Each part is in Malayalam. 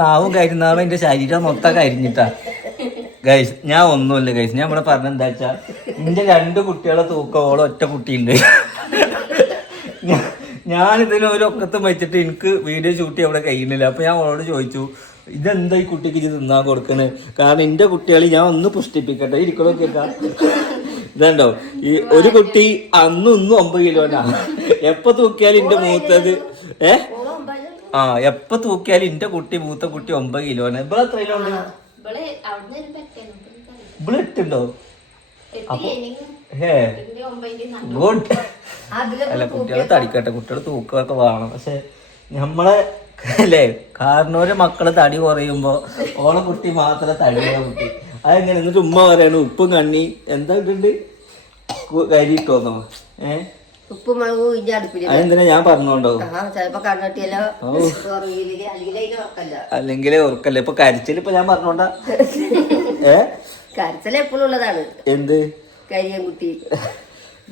നാവും കരിനാവും എന്റെ ശരീരം മൊത്തം കരിഞ്ഞിട്ടാ ഗൈസ്. ഞാൻ ഒന്നുമില്ല ഗൈസ്, ഞാൻ ഇവിടെ പറഞ്ഞ എന്താ വെച്ചാ എന്റെ 2 കുട്ടികളെ തൂക്കോളം ഒറ്റ കുട്ടിയുണ്ട്. ഞാനിതിന് ഒരു ഒക്കത്തും വെച്ചിട്ട് എനിക്ക് വീഡിയോ ഷൂട്ട് ചെയ്യാൻ അവിടെ കഴിയുന്നില്ല. അപ്പൊ ഞാൻ അവളോട് ചോദിച്ചു, ഇതെന്താ ഈ കുട്ടിക്ക് ഇത് തിന്നാൻ കൊടുക്കുന്നത്? കാരണം എന്റെ കുട്ടികളെ ഞാൻ ഒന്ന് പുഷ്ടിപ്പിക്കട്ടെ, ഇരിക്കണോ കേൾക്കാം. ഇതുണ്ടോ, ഈ ഒരു കുട്ടി അന്നും 9 കിലോനാ. എപ്പൊ തൂക്കിയാലും എന്റെ മൂത്തത് എപ്പൊ തൂക്കിയാലും എന്റെ കുട്ടി മൂത്ത കുട്ടി 9 കിലോന്. ഇവിടെ എത്ര കിലോ ഉണ്ട്? ഇവിടെ 8 ഉണ്ടോ? അപ്പൊ ഗുഡ്. അല്ല, കുട്ടികളെ തടിക്കട്ടെ, കുട്ടികളെ തൂക്കമൊക്കെ വേണം. പക്ഷെ നമ്മളെ അല്ലേ കാരണവരെ മക്കള് തടി കുറയുമ്പോ ഓളെ കുട്ടി മാത്രമേ തടിയുള്ള കുട്ടി. അതെങ്ങനെ? എന്നിട്ട് ഉമ്മ പറയാണ് ഉപ്പും കണ്ണി എന്താ ഇട്ടുണ്ട് കരിയിട്ടോന്നോ? ഉപ്പും മുളകും അടുപ്പില്ല. അതെന്തിനാ ഞാൻ പറഞ്ഞോണ്ടോ? അല്ലെങ്കിലേ ഓർക്കല്ലേ. ഇപ്പൊ കരച്ചിൽ ഇപ്പൊ ഞാൻ പറഞ്ഞോണ്ടാ? കരച്ചിൽ എപ്പോഴും ഉള്ളതാണ്. എന്ത് കരിയൻകുട്ടി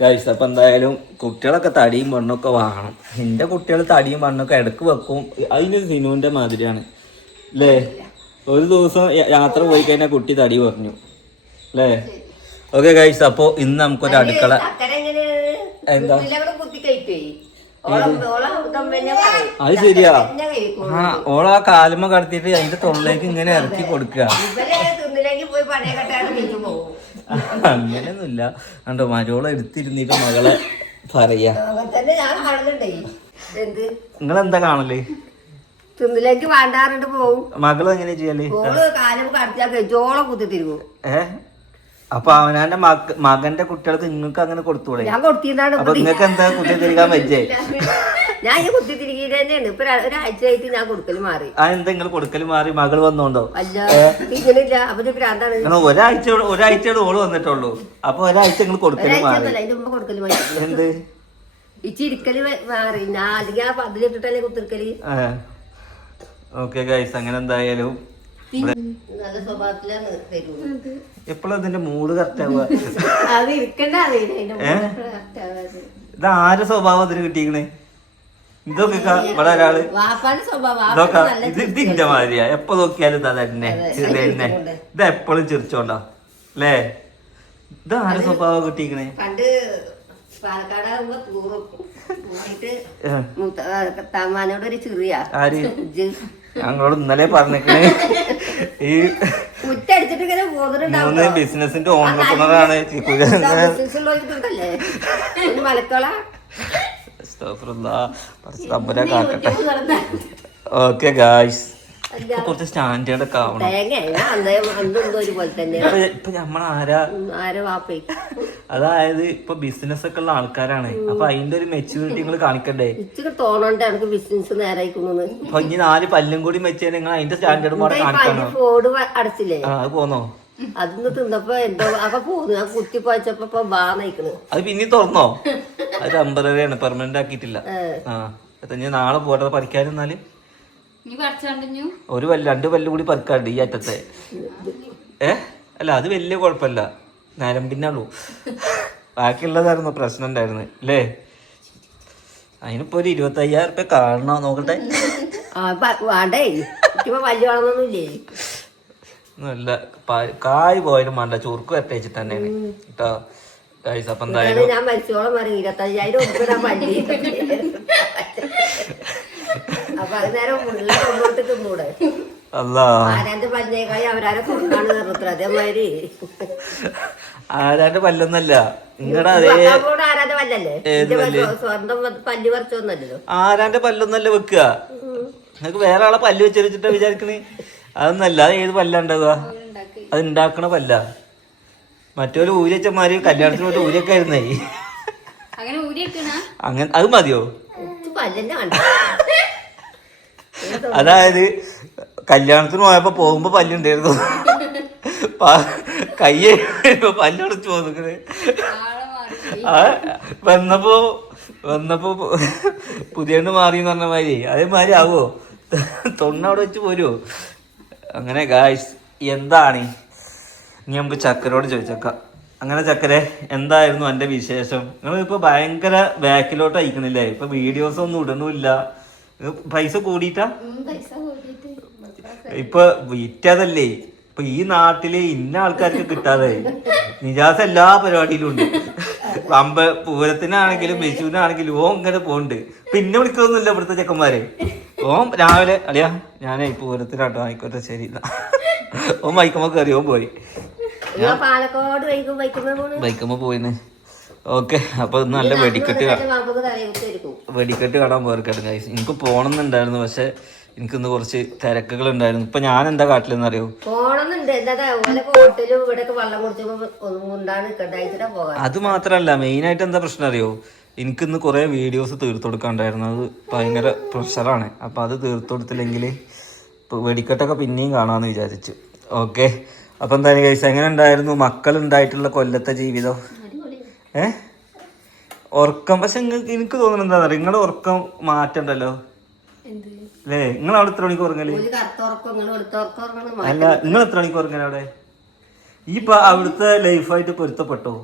ഗൈസ്? അപ്പൊ എന്തായാലും കുട്ടികളൊക്കെ തടിയും മണ്ണൊക്കെ വേണം. എന്റെ കുട്ടികൾ തടിയും മണ്ണൊക്കെ ഇടക്ക് വെക്കും. അതിനൊരു സിനുവിന്റെ മാതിരിയാണ് അല്ലേ? ഒരു ദിവസം യാത്ര പോയി കഴിഞ്ഞാൽ കുട്ടി തടി പറഞ്ഞു അല്ലേ? ഓക്കെ ഗൈസ്, അപ്പൊ ഇന്ന് നമുക്കൊരു അടുക്കള എന്താ അത് ശരിയാ. ഓളാ കാലുമ കടത്തിട്ട് അതിന്റെ തൊള്ളിലേക്ക് ഇങ്ങനെ ഇറക്കി കൊടുക്കുക. അങ്ങനെയൊന്നുമില്ല. കണ്ടോ, മരോളെ എടുത്തിരുന്നിട്ട് മകളെ പറയാ. നിങ്ങളെന്താ കാണല്? തിന്നിലേക്ക് വേണ്ടാറിട്ട് പോവും. മകള് എങ്ങനെ ചെയ്യല്? കാലം കടത്തിയാ ജോളം കുത്തി തിരികും. അപ്പൊ അവനാന്റെ മകന്റെ കുട്ടികൾക്ക് നിങ്ങൾക്ക് അങ്ങനെ കൊടുത്തൂടെ? ഞാൻ കൊടുത്തിരുന്നാണ്. അപ്പൊ നിങ്ങൾക്ക് എന്താ കുത്തി തിരികാൻ വെച്ചേ? ഞാൻ ഈ കുത്തി തിരികെ തന്നെയാണ്. ഇപ്പൊ ഒരാഴ്ചയായിട്ട് ഞാൻ കൊടുക്കല് മാറി. എന്താ നിങ്ങൾ കൊടുക്കല് മാറി? മകള് വന്നോണ്ടോ? അല്ല, ഇങ്ങനെയില്ല. അപ്പൊ ഭ്രാന്താണ്. ഒരാഴ്ചയോട് ഓള് വന്നിട്ടുള്ളൂ. അപ്പൊ ഒരാഴ്ച നിങ്ങൾ കൊടുക്കല് മാറി. അതിന്റെ മുമ്പ് കൊടുക്കല് മാറി. എന്ത് ഈ ചിരിക്കല് മാറി. ഞാൻ അല്ലെങ്കിൽ ആ പതിലിട്ടിട്ടല്ലേ കുത്തിരിക്കല്. ഓക്കെ ഗൈസ്, അങ്ങനെ എന്തായാലും നല്ല സ്വഭാവത്തിലാണ് തരുന്നത്. എപ്പോഴും അതിന്റെ മൂഡ് കറക്റ്റ് ആവുക. അത് ഇരിക്കണ്ട. ഇത് ആരെ സ്വഭാവം അതിന് കിട്ടിക്കണേ? ഇതൊക്കെ ഇവിടെ ഒരാള് ഇതൊക്കെ ഇത് ഇന്റെ മാതിരിയാ. എപ്പോ നോക്കിയാലും ഇതാ തന്നെ തന്നെ. ഇത് എപ്പോഴും ചിരിച്ചോണ്ടാ അല്ലേ? ഇത് ആരെ സ്വഭാവം കിട്ടിക്കണേ? പണ്ട് പാലക്കാടാകുമ്പോ തമ്മാനോടൊരു ചെറിയ ആര്? ഞങ്ങളോട് ഇന്നലെ പറഞ്ഞേക്കണേ ഈ 3 ബിസിനസിന്റെ ഓണറാണ്. കാക്കട്ടെ. ഓക്കെ ഗായ്സ്, കുറച്ച് സ്റ്റാൻഡേർഡ് ഒക്കെ ആവണം. ഇപ്പൊ നമ്മളാരാ? അതായത് ഇപ്പൊ ബിസിനസ് ഒക്കെ ഉള്ള ആൾക്കാരാണ്. അപ്പൊ അതിന്റെ ഒരു മെച്യൂരിറ്റി നിങ്ങൾ കാണിക്കണ്ടേ? തോന്നണ്ടേ എനിക്ക് ബിസിനസ് നേരായിക്കുന്നു. അപ്പൊ ഇനി 4 പല്ലും കൂടി വെച്ചാൽ നിങ്ങൾ അതിന്റെ സ്റ്റാൻഡേർഡ് കൂടെ കാണിക്കണം. അടച്ചില്ലേ? അത് പോന്നോ? അതൊന്ന് തിന്നപ്പോ എന്തോ അപ്പൊ പോന്നു. ഞാൻ കുത്തി പോയച്ചപ്പോ ബാ നയിക്കണ്. അത് പിന്നെ തുറന്നോ? അത് ടെമ്പററി ആണ്, പെർമനന്റ് ആക്കിയിട്ടില്ല. നാളെ പോട്ടെ പഠിക്കാതിരുന്നാല് ഒരു 2 പല്ല് കൂടി പറിക്കാണ്ട് ഈ അറ്റത്തെ. അല്ല, അത് വലിയ കുഴപ്പമില്ല, നേരം പിന്നുള്ളൂ. ബാക്കിയുള്ളതായിരുന്നു പ്രശ്നം ഉണ്ടായിരുന്നു അല്ലേ? അതിനിപ്പോ ഒരു 25,000 റുപ്യ കാണണോ നോക്കട്ടെ. വേണ്ടേ, വലിയ വളർന്നൊന്നുമില്ലേ? നല്ല കായ് പോയാലും വേണ്ട, ചുറുക്ക് വരട്ടേച്ചിട്ട് തന്നെയാണ് കേട്ടോ ഗൈസ്. അപ്പൊ എന്തായാലും ഞാൻ മരിച്ചോളം പറയും 25,000 റുപ്യ പല്ലി. അപ്പൊ അത് നേരം മുന്നോട്ട് തിന്നൂടെ? ആരാന്റെ പല്ലിനേക്കായി അവരാരെ കൊണ്ടാണ് നിർത്തത്. അതേമാതിരി ആരാന്റെ പല്ലൊന്നല്ല നിങ്ങളുടെ ആരാന്റെ പല്ലല്ലേ? സ്വന്തം പല്ല് പറിച്ചോന്നല്ലോ. ആരാന്റെ പല്ലൊന്നല്ല വെക്കുക. നിങ്ങക്ക് വേറെ ആളെ പല്ല് വെച്ചിട്ടാ വിചാരിക്കണേ? അതൊന്നല്ല. അത് ഏത് പല്ലുണ്ടാവുക? അത് ഉണ്ടാക്കണ പല്ല. മറ്റൊരു ഊരിയച്ചന്മാര് കല്യാണത്തിന് പോയിട്ട് ഊരിയൊക്കെ ആയിരുന്നേ. അങ്ങനെ അത് മതിയോ? അതായത് കല്യാണത്തിന് പോയപ്പോ പോകുമ്പോ പല്ലുണ്ടായിരുന്നു, കയ്യെ പല്ലടച്ചു പോന്നിക്കണേ. വന്നപ്പോ പുതിയണ്ട് മാറിന്ന് പറഞ്ഞ മാതിരി അതേമാതിരി ആവോ? തൊണ്ണവിടെ വെച്ച് പോരുവോ? അങ്ങനെ ഗായ്സ്, എന്താണ് ഇനി നമുക്ക് ചക്കരോട് ചോദിച്ചേക്കാം. അങ്ങനെ ചക്കരെ, എന്തായിരുന്നു എന്റെ വിശേഷം? നിങ്ങൾ ഇപ്പൊ ഭയങ്കര ബാക്കിലോട്ട് അയക്കണില്ലേ? ഇപ്പൊ വീഡിയോസ് ഒന്നും ഇടണില്ല. പൈസ കൂടിയിട്ടാ? ഇപ്പൊ വിറ്റതല്ലേ ഇപ്പൊ ഈ നാട്ടില് ഇന്ന ആൾക്കാർക്ക് കിട്ടാതെ നിജാസ് എല്ലാ പരിപാടിയിലും ഉണ്ട്. പൂരത്തിനാണെങ്കിലും വിഷുവിനാണെങ്കിലും ഓൻ ഇങ്ങനെ പോണ്ട്. പിന്നെ വിളിക്കൊന്നുമില്ല ഇവിടുത്തെ ചെക്കന്മാര്. ഓൻ രാവിലെ അളിയാ ഞാനേ പൂരത്തിനാട്ടോ ആയിക്കോട്ടെ ശരി ഓൻ ബൈക്കുമ്പോ കയറി ഓൻ പോയി. ബൈക്കുമ്പോ പോയിന്ന്. ഓക്കെ അപ്പൊ നല്ല വെടിക്കെട്ട് കാണാൻ പോർക്കട്ടെ ഗൈസ്. എനിക്ക് പോണമെന്നുണ്ടായിരുന്നു, പക്ഷെ എനിക്കിന്ന് കുറച്ച് തിരക്കുകൾ ഉണ്ടായിരുന്നു. ഇപ്പൊ ഞാൻ എന്താ കാട്ടിലെന്ന് അറിയോ? അത് മാത്രല്ല, മെയിൻ ആയിട്ട് എന്താ പ്രശ്നം അറിയോ? എനിക്കിന്ന് കുറെ വീഡിയോസ് തീർത്തു കൊടുക്കാണ്ടായിരുന്നു. അത് ഭയങ്കര പ്രഷറാണ്. അപ്പൊ അത് തീർത്തു കൊടുത്തില്ലെങ്കിൽ വെടിക്കെട്ടൊക്കെ പിന്നെയും കാണാന്ന് വിചാരിച്ചു. ഓക്കെ അപ്പൊ എന്തായാലും ഗൈസ്, എങ്ങനെ ഉണ്ടായിരുന്നു മക്കളുണ്ടായിട്ടുള്ള കൊല്ലത്തെ ജീവിതം? ഉറക്കം പക്ഷെ എനിക്ക് തോന്നുന്നത് എന്താ പറയുക, നിങ്ങളുടെ ഉറക്കം മാറ്റണ്ടല്ലോ അല്ലേ? നിങ്ങൾ അവിടെ എത്ര മണിക്ക് ഉറങ്ങല്? അല്ല നിങ്ങൾ എത്ര മണിക്ക് ഉറങ്ങല അവിടെ? ഈ അവിടുത്തെ ലൈഫായിട്ട് പൊരുത്തപ്പെട്ടോ?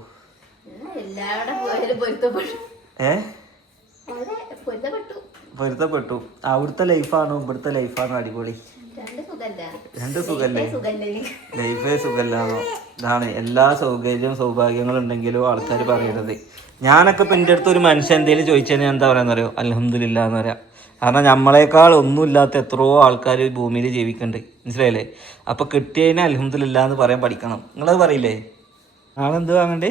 പൊരുത്തപ്പെട്ടു. അവിടുത്തെ ലൈഫാണോ ഇവിടുത്തെ ലൈഫാണോ അടിപൊളി? രണ്ട് സുഖല്ലേ? ലൈഫേ സുഖല്ലാണോ? ഇതാണ് എല്ലാ സൗഭാഗ്യങ്ങളും ഉണ്ടെങ്കിലും ആൾക്കാർ പറയണത്. ഞാനൊക്കെ ഇപ്പം എൻ്റെ അടുത്ത് ഒരു മനുഷ്യൻ എന്തെങ്കിലും ചോദിച്ചാൽ ഞാൻ എന്താ പറയാന്ന് അറിയോ? അൽഹംദുലില്ലാ എന്ന് പറയാം. കാരണം നമ്മളെക്കാൾ ഒന്നുമില്ലാത്ത എത്രയോ ആൾക്കാർ ഭൂമിയിൽ ജീവിക്കുന്നുണ്ട്, മനസ്സിലായില്ലേ? അപ്പൊ കിട്ടിയതിനെ അൽഹംദുലില്ലാ എന്ന് പറയാൻ പഠിക്കണം. നിങ്ങളത് പറയില്ലേ? നാളെ എന്ത് വാങ്ങണ്ടേ?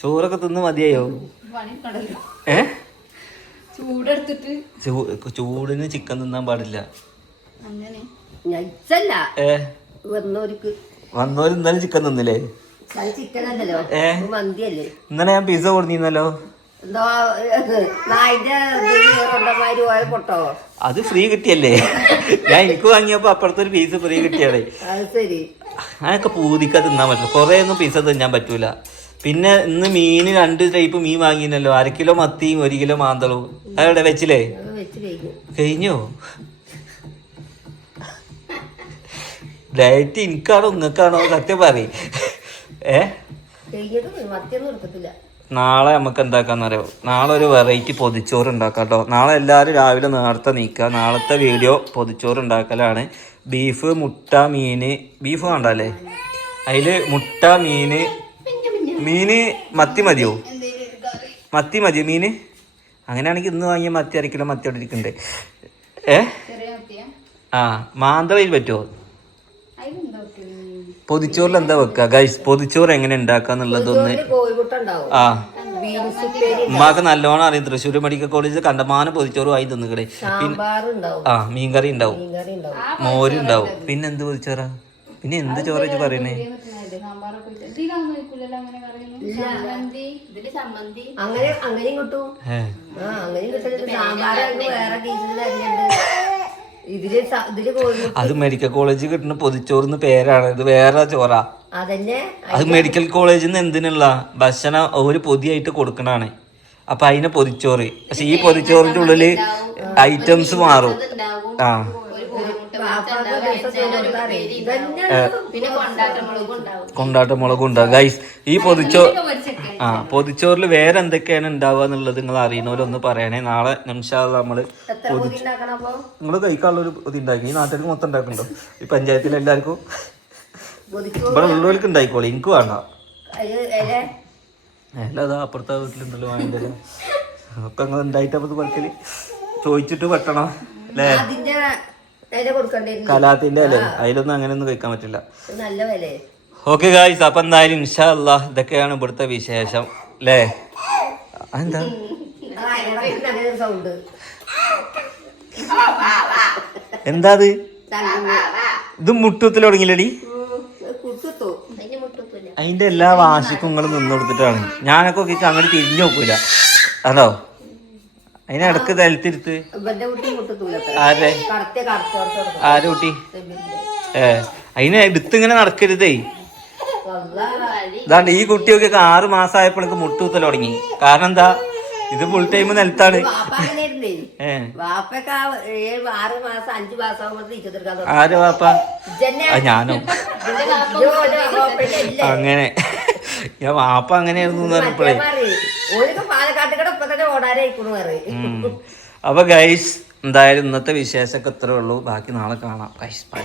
ചോറൊക്കെ തിന്ന് മതിയായോ? ചൂടിന് ചിക്കൻ തിന്നാൻ പാടില്ല. വന്നോര് ഇന്നലെ ചിക്കൻ തിന്നില്ലേ? ഇന്നലെ ഞാൻ പിസ്സ കൊടുത്തിരുന്നല്ലോ. അത് ഫ്രീ കിട്ടിയല്ലേ? ഞാൻ എനിക്ക് വാങ്ങിയപ്പോ അപ്പുറത്തെ ഒരു പീസ് ഫ്രീ കിട്ടിയാലേ. അതൊക്കെ പൂതിക്ക തിന്നാൻ പറ്റില്ല. കൊറേ ഒന്നും പിസ്സ തിന്നാൻ പറ്റൂല. പിന്നെ ഇന്ന് മീന് 2 ടൈപ്പ് മീൻ വാങ്ങിനല്ലോ. 1 കിലോ മത്തിയും 1 കിലോ മാന്തളവും. അതെവിടെ വെച്ചില്ലേ? കഴിഞ്ഞോ? ഡയറ്റ് എനിക്കാണോ നിങ്ങൾക്കാണോ? സത്യം പറയും. നാളെ നമുക്ക് എന്താക്കാന്നറിയോ? നാളെ ഒരു വെറൈറ്റി പൊതിച്ചോറ് ഉണ്ടാക്കാം കേട്ടോ. നാളെ എല്ലാവരും രാവിലെ നേരത്തെ നീക്കുക. നാളത്തെ വീഡിയോ പൊതിച്ചോറ് ഉണ്ടാക്കലാണ്. ബീഫ്, മുട്ട, മീന്. ബീഫ് വേണ്ടല്ലേ? അതില് മുട്ട, മീന് മത്തി മതിയോ? മത്തി മതിയോ മീന്? അങ്ങനെയാണെങ്കിൽ ഇന്ന് വാങ്ങിയ മത്തി 1 കിലോ മത്തി അവിടെ ഇരിക്കണ്ടേ? മാന്തളയിൽ പറ്റുമോ? പൊതിച്ചോറിൽ എന്താ വെക്കുക ഗൈസ്? പൊതിച്ചോറ് എങ്ങനെ ഉണ്ടാക്കാന്നുള്ളതൊന്ന് ഉമ്മാക്ക് നല്ലോണം അറിയാം. തൃശ്ശൂർ മെഡിക്കൽ കോളേജിൽ കണ്ടമാനം പൊതിച്ചോറ് വാങ്ങി തിന്നുകടെ. മീൻകറി ഉണ്ടാവും, മോരുണ്ടാവും. പിന്നെ എന്ത് പൊതിച്ചോറാ? പിന്നെ എന്ത് ചോറ് വെച്ച് പറയണേ? അത് മെഡിക്കൽ കോളേജിൽ കിട്ടുന്ന പൊതിച്ചോറിന് പേരാണ്. ഇത് വേറെ ചോറാ. അത് മെഡിക്കൽ കോളേജിൽ നിന്ന് എന്തിനുള്ള ഭക്ഷണം ഒരു പൊതിയായിട്ട് കൊടുക്കണാണ്. അപ്പൊ അതിനെ പൊതിച്ചോറ്. പക്ഷെ ഈ പൊതിച്ചോറിന്റെ ഉള്ളില് ഐറ്റംസ് മാറും. കൊണ്ടാട്ടമുളകും ഉണ്ടാവും ഗൈസ്. ഈ പൊതിച്ചോറിൽ വേറെ എന്തൊക്കെയാണ് ഉണ്ടാവുക എന്നുള്ളത് നിങ്ങൾ അറിയുന്നവരൊന്ന് പറയണേ. നാളെ ഇൻഷാ അല്ലാഹ് നമ്മള് നിങ്ങള് കഴിക്കാനുള്ളൊരു പൊതി ഉണ്ടാക്കി. ഈ നാട്ടിലേക്ക് മൊത്തം ഉണ്ടാക്കുന്നുണ്ടോ? ഈ പഞ്ചായത്തിൽ എല്ലാവർക്കും ഇവിടെ ഉള്ളവർക്ക് ഉണ്ടായിക്കോളെ. എനിക്ക് വേണ്ട. അല്ലാതെ അപ്പുറത്തെ വീട്ടിലുണ്ടല്ലോ വാങ്ങിൻ്റെ ഒക്കെ നിങ്ങൾ ഉണ്ടായിട്ടപ്പത് പറക്കല് ചോദിച്ചിട്ട് വെട്ടണം അല്ലേ? കലാത്തിന്റെ അല്ലേ? അതിലൊന്നും അങ്ങനെയൊന്നും കഴിക്കാൻ പറ്റില്ല. ഓക്കെ ഗായ്സ്, അപ്പൊ എന്തായാലും ഇൻഷാ അല്ലാഹ് ഇതൊക്കെയാണ് ഇവിടുത്തെ വിശേഷം അല്ലേ? എന്താ എന്താ ഇത് മുട്ടുത്തിൽ തുടങ്ങിയില്ലടി? അതിന്റെ എല്ലാ വാശിക്കും നിങ്ങൾ നിന്ന് കൊടുത്തിട്ടാണ്. ഞാനൊക്കെ അങ്ങനെ തിരിഞ്ഞു നോക്കൂല. അതോ അതിനിടക്ക് തലത്തിരുത്ത് ആരെ കുട്ടി? അതിനെ എടുത്തിങ്ങനെ നടക്കരുതേ. ഇതാണ്ട് ഈ കുട്ടിയൊക്കെ 6 മാസമായപ്പോൾ എനിക്ക് മുട്ടുകുത്തൽ തുടങ്ങി. കാരണം എന്താ? ഇത് ഫുൾ ടൈം നിലത്താണ്. ആര് വാപ്പ? ഞാനോ? അങ്ങനെ ഞാൻ വാപ്പ അങ്ങനെയായിരുന്നു പറഞ്ഞപ്പോഴേ. അപ്പൊ ഗൈസ് എന്തായാലും ഇന്നത്തെ വിശേഷമൊക്കെ ഇത്രേ ഉള്ളൂ. ബാക്കി നാളെ കാണാം. ബൈ.